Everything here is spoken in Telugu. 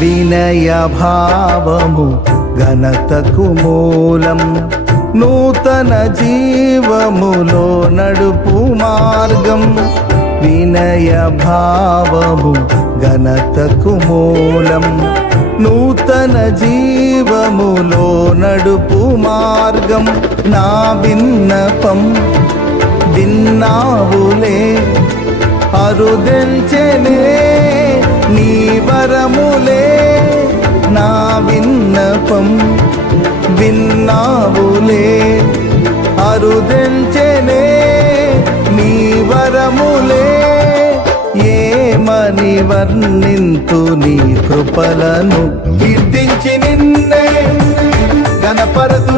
వినయ భావము ఘనతకు మూలం, నూతన జీవములో నడుపు మార్గం. వినయ భావము ఘనతకు మూలం, నూతన జీవములో నడుపు మార్గం. నా విన్నపం విన్నావులే, అరుదెల్చెనే నీ వరములే. నా విన్నపం విన్నావులే, అరుదెల్చెనే నీ వరములే. ఏమని వర్ణింతు నీ కృపలను, కీర్తించి నిన్నే గణపరత